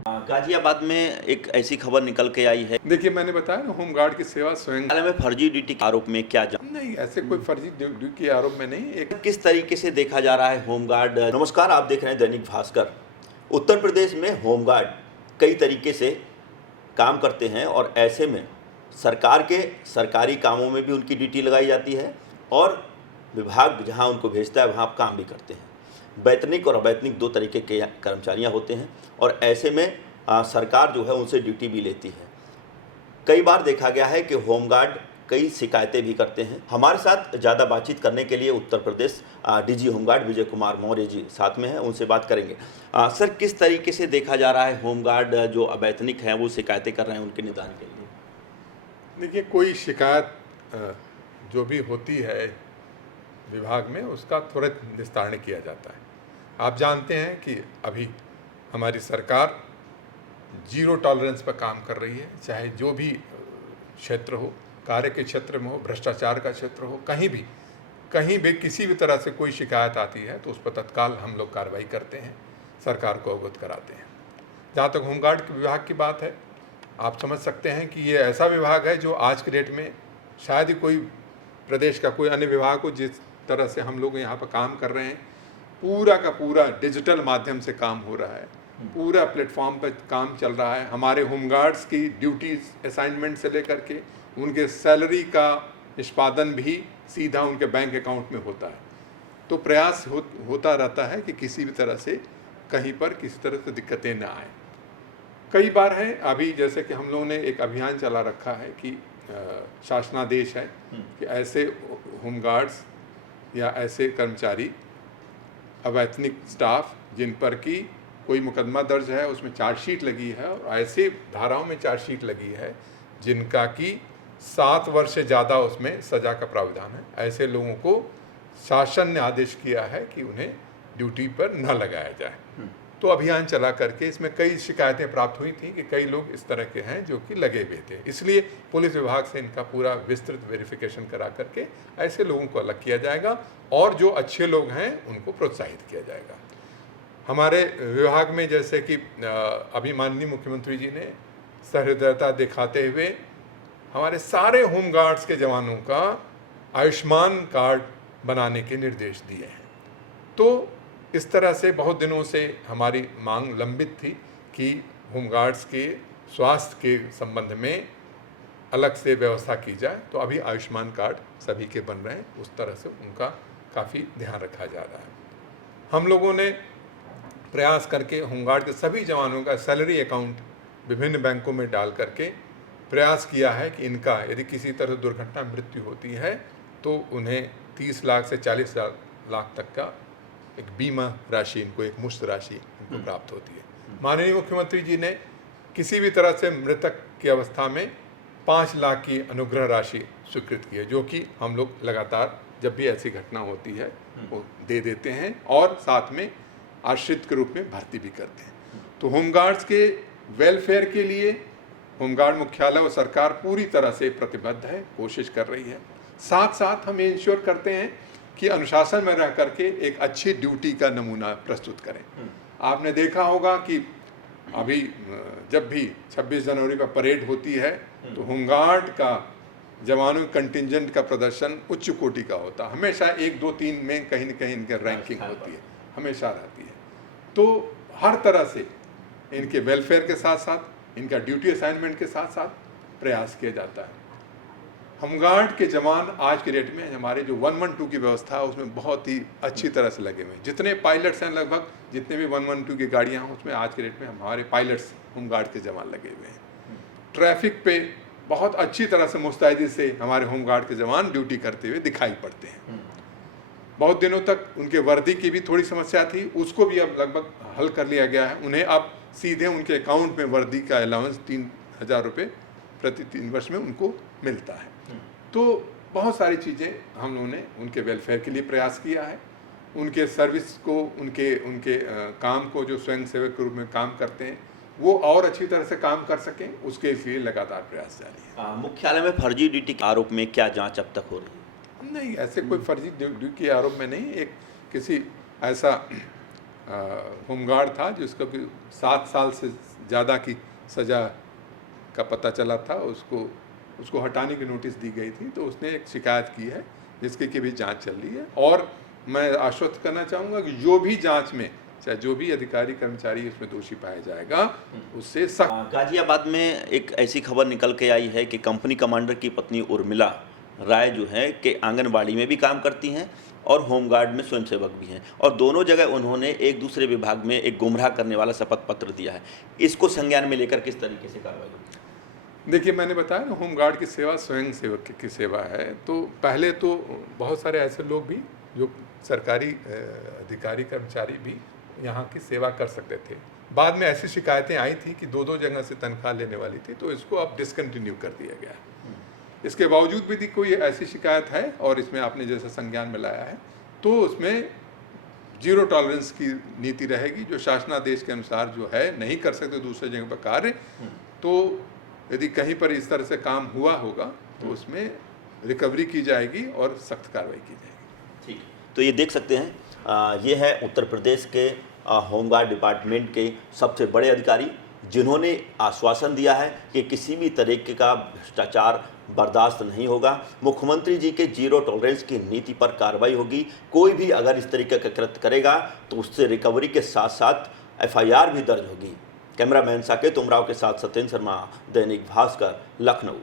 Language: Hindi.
गाजियाबाद में एक ऐसी खबर निकल के आई है। देखिए, मैंने बताया ना, होमगार्ड की सेवा स्वयं में फर्जी ड्यूटी के आरोप में क्या नहीं, ऐसे कोई फर्जी ड्यूटी के आरोप में नहीं। एक किस तरीके से देखा जा रहा है होमगार्ड। नमस्कार, आप देख रहे हैं दैनिक भास्कर। उत्तर प्रदेश में होमगार्ड कई तरीके से काम करते हैं और ऐसे में सरकार के सरकारी कामों में भी उनकी ड्यूटी लगाई जाती है और विभाग जहां उनको भेजता है वहां आप काम भी करते हैं। वैतनिक और अवैतनिक दो तरीके के कर्मचारियां होते हैं और ऐसे में सरकार जो है उनसे ड्यूटी भी लेती है। कई बार देखा गया है कि होमगार्ड कई शिकायतें भी करते हैं। हमारे साथ ज़्यादा बातचीत करने के लिए उत्तर प्रदेश डीजी होमगार्ड विजय कुमार मौर्य जी साथ में हैं, उनसे बात करेंगे। सर, किस तरीके से देखा जा रहा है होमगार्ड जो अवैतनिक हैं वो शिकायतें कर रहे हैं उनके निदान के लिए? देखिए, कोई शिकायत जो भी होती है विभाग में उसका त्वरित निस्तारण किया जाता है। आप जानते हैं कि अभी हमारी सरकार जीरो टॉलरेंस पर काम कर रही है, चाहे जो भी क्षेत्र हो, कार्य के क्षेत्र में हो, भ्रष्टाचार का क्षेत्र हो, कहीं भी किसी भी तरह से कोई शिकायत आती है तो उस पर तत्काल हम लोग कार्रवाई करते हैं, सरकार को अवगत कराते हैं। जहाँ तक होमगार्ड के विभाग की बात है, आप समझ सकते हैं कि ये ऐसा विभाग है जो आज के डेट में शायद ही कोई प्रदेश का कोई अन्य विभाग हो जिस तरह से हम लोग यहाँ पर काम कर रहे हैं। पूरा का पूरा डिजिटल माध्यम से काम हो रहा है, पूरा प्लेटफॉर्म पर काम चल रहा है। हमारे होमगार्ड्स की ड्यूटीज असाइनमेंट से लेकर के उनके सैलरी का निष्पादन भी सीधा उनके बैंक अकाउंट में होता है। तो प्रयास होता रहता है कि किसी भी तरह से कहीं पर किसी तरह से दिक्कतें ना आए। कई बार है, अभी जैसे कि हम लोगों ने एक अभियान चला रखा है कि शासनादेश है कि ऐसे होमगार्ड्स या ऐसे कर्मचारी, अवैतनिक स्टाफ जिन पर कि कोई मुकदमा दर्ज है, उसमें चार्जशीट लगी है और ऐसे धाराओं में चार्जशीट लगी है जिनका कि 7 वर्ष से ज़्यादा उसमें सज़ा का प्रावधान है, ऐसे लोगों को शासन ने आदेश किया है कि उन्हें ड्यूटी पर न लगाया जाए। तो अभियान चला करके इसमें कई शिकायतें प्राप्त हुई थी कि कई लोग इस तरह के हैं जो कि लगे हुए थे। इसलिए पुलिस विभाग से इनका पूरा विस्तृत वेरिफिकेशन करा करके ऐसे लोगों को अलग किया जाएगा और जो अच्छे लोग हैं उनको प्रोत्साहित किया जाएगा। हमारे विभाग में जैसे कि अभी माननीय मुख्यमंत्री जी ने सहृदयता दिखाते हुए हमारे सारे होमगार्ड्स के जवानों का आयुष्मान कार्ड बनाने के निर्देश दिए हैं। तो इस तरह से बहुत दिनों से हमारी मांग लंबित थी कि होमगार्ड्स के स्वास्थ्य के संबंध में अलग से व्यवस्था की जाए। तो अभी आयुष्मान कार्ड सभी के बन रहे हैं, उस तरह से उनका काफ़ी ध्यान रखा जा रहा है। हम लोगों ने प्रयास करके होमगार्ड के सभी जवानों का सैलरी अकाउंट विभिन्न बैंकों में डाल करके प्रयास किया है कि इनका यदि किसी तरह दुर्घटना मृत्यु होती है तो उन्हें 30 लाख से 40 लाख तक का एक बीमा राशि, इनको एक मुश्त राशि इनको प्राप्त होती है। माननीय मुख्यमंत्री जी ने किसी भी तरह से मृतक की अवस्था में 5 लाख की अनुग्रह राशि स्वीकृत की है, जो कि हम लोग लगातार जब भी ऐसी घटना होती है वो दे देते हैं और साथ में आश्रित के रूप में भर्ती भी करते हैं। तो होमगार्ड्स के वेलफेयर के लिए होमगार्ड मुख्यालय और सरकार पूरी तरह से प्रतिबद्ध है, कोशिश कर रही है। साथ साथ हम ये इंश्योर करते हैं कि अनुशासन में रह करके एक अच्छी ड्यूटी का नमूना प्रस्तुत करें। आपने देखा होगा कि अभी जब भी 26 जनवरी पर परेड होती है तो होमगार्ड का जवानों कंटिंजेंट का प्रदर्शन उच्च कोटि का होता है। हमेशा 1, 2, 3 में कहीं न कहीं इनकी रैंकिंग होती है, हमेशा रहती है। तो हर तरह से इनके वेलफेयर के साथ साथ इनका ड्यूटी असाइनमेंट के साथ साथ प्रयास किया जाता है। होमगार्ड के जवान आज के डेट में हमारे जो 112 की व्यवस्था है उसमें बहुत ही अच्छी तरह से लगे हुए हैं। जितने पायलट्स हैं, लगभग जितने भी 112 की गाड़ियाँ हैं उसमें आज के डेट में हमारे पायलट्स होमगार्ड के जवान लगे हुए हैं। ट्रैफिक पे बहुत अच्छी तरह से मुस्तैदी से हमारे होमगार्ड के जवान ड्यूटी करते हुए दिखाई पड़ते हैं। बहुत दिनों तक उनके वर्दी की भी थोड़ी समस्या थी, उसको भी अब लगभग हल कर लिया गया है। उन्हें अब सीधे उनके अकाउंट में वर्दी का अलाउंस 3000 रुपये प्रति 3 वर्ष में उनको मिलता है। तो बहुत सारी चीज़ें हम लोगों ने उनके वेलफेयर के लिए प्रयास किया है। उनके सर्विस को, उनके काम को, जो स्वयं सेवक के रूप में काम करते हैं, वो और अच्छी तरह से काम कर सकें, उसके लिए लगातार प्रयास जारी है। मुख्यालय में फर्जी ड्यूटी के आरोप में क्या जांच अब तक हो रही है? नहीं, ऐसे कोई फर्जी ड्यूटी के आरोप में नहीं। एक किसी ऐसा होमगार्ड था जिसको कि 7 साल से ज़्यादा की सज़ा का पता चला था, उसको हटाने की नोटिस दी गई थी। तो उसने एक शिकायत की है जिसकी की भी जांच चल रही है। और मैं आश्वस्त करना चाहूँगा कि जो भी जांच में चाहे जो भी अधिकारी कर्मचारी इसमें दोषी पाया जाएगा उससे सख्त। गाजियाबाद में एक ऐसी खबर निकल के आई है कि कंपनी कमांडर की पत्नी उर्मिला राय जो है कि आंगनबाड़ी में भी काम करती हैं और होमगार्ड में स्वयंसेवक भी हैं, और दोनों जगह उन्होंने एक दूसरे विभाग में एक गुमराह करने वाला शपथ पत्र दिया है। इसको संज्ञान में लेकर किस तरीके से कार्रवाई होगी? देखिए, मैंने बताया ना, होमगार्ड की सेवा स्वयं सेवक की सेवा है। तो पहले तो बहुत सारे ऐसे लोग भी जो सरकारी अधिकारी कर्मचारी भी यहाँ की सेवा कर सकते थे। बाद में ऐसी शिकायतें आई थी कि दो जगह से तनख्वाह लेने वाली थी, तो इसको अब डिसकंटिन्यू कर दिया गया है। इसके बावजूद भी यदि कोई ऐसी शिकायत है और इसमें आपने जैसे संज्ञान में लाया है, तो उसमें 0 टॉलरेंस की नीति रहेगी। जो शासनादेश के अनुसार जो है नहीं कर सकते दूसरे जगह पर कार्य, तो यदि कहीं पर इस तरह से काम हुआ होगा तो उसमें रिकवरी की जाएगी और सख्त कार्रवाई की जाएगी। ठीक, तो ये देख सकते हैं, ये है उत्तर प्रदेश के होमगार्ड डिपार्टमेंट के सबसे बड़े अधिकारी, जिन्होंने आश्वासन दिया है कि किसी भी तरीके का भ्रष्टाचार बर्दाश्त नहीं होगा। मुख्यमंत्री जी के 0 टॉलरेंस की नीति पर कार्रवाई होगी। कोई भी अगर इस तरीके का कृत्य करेगा तो उससे रिकवरी के साथ साथ FIR भी दर्ज होगी। कैमरामैन साकेत उमराव के साथ सत्येंद्र शर्मा, दैनिक भास्कर, लखनऊ।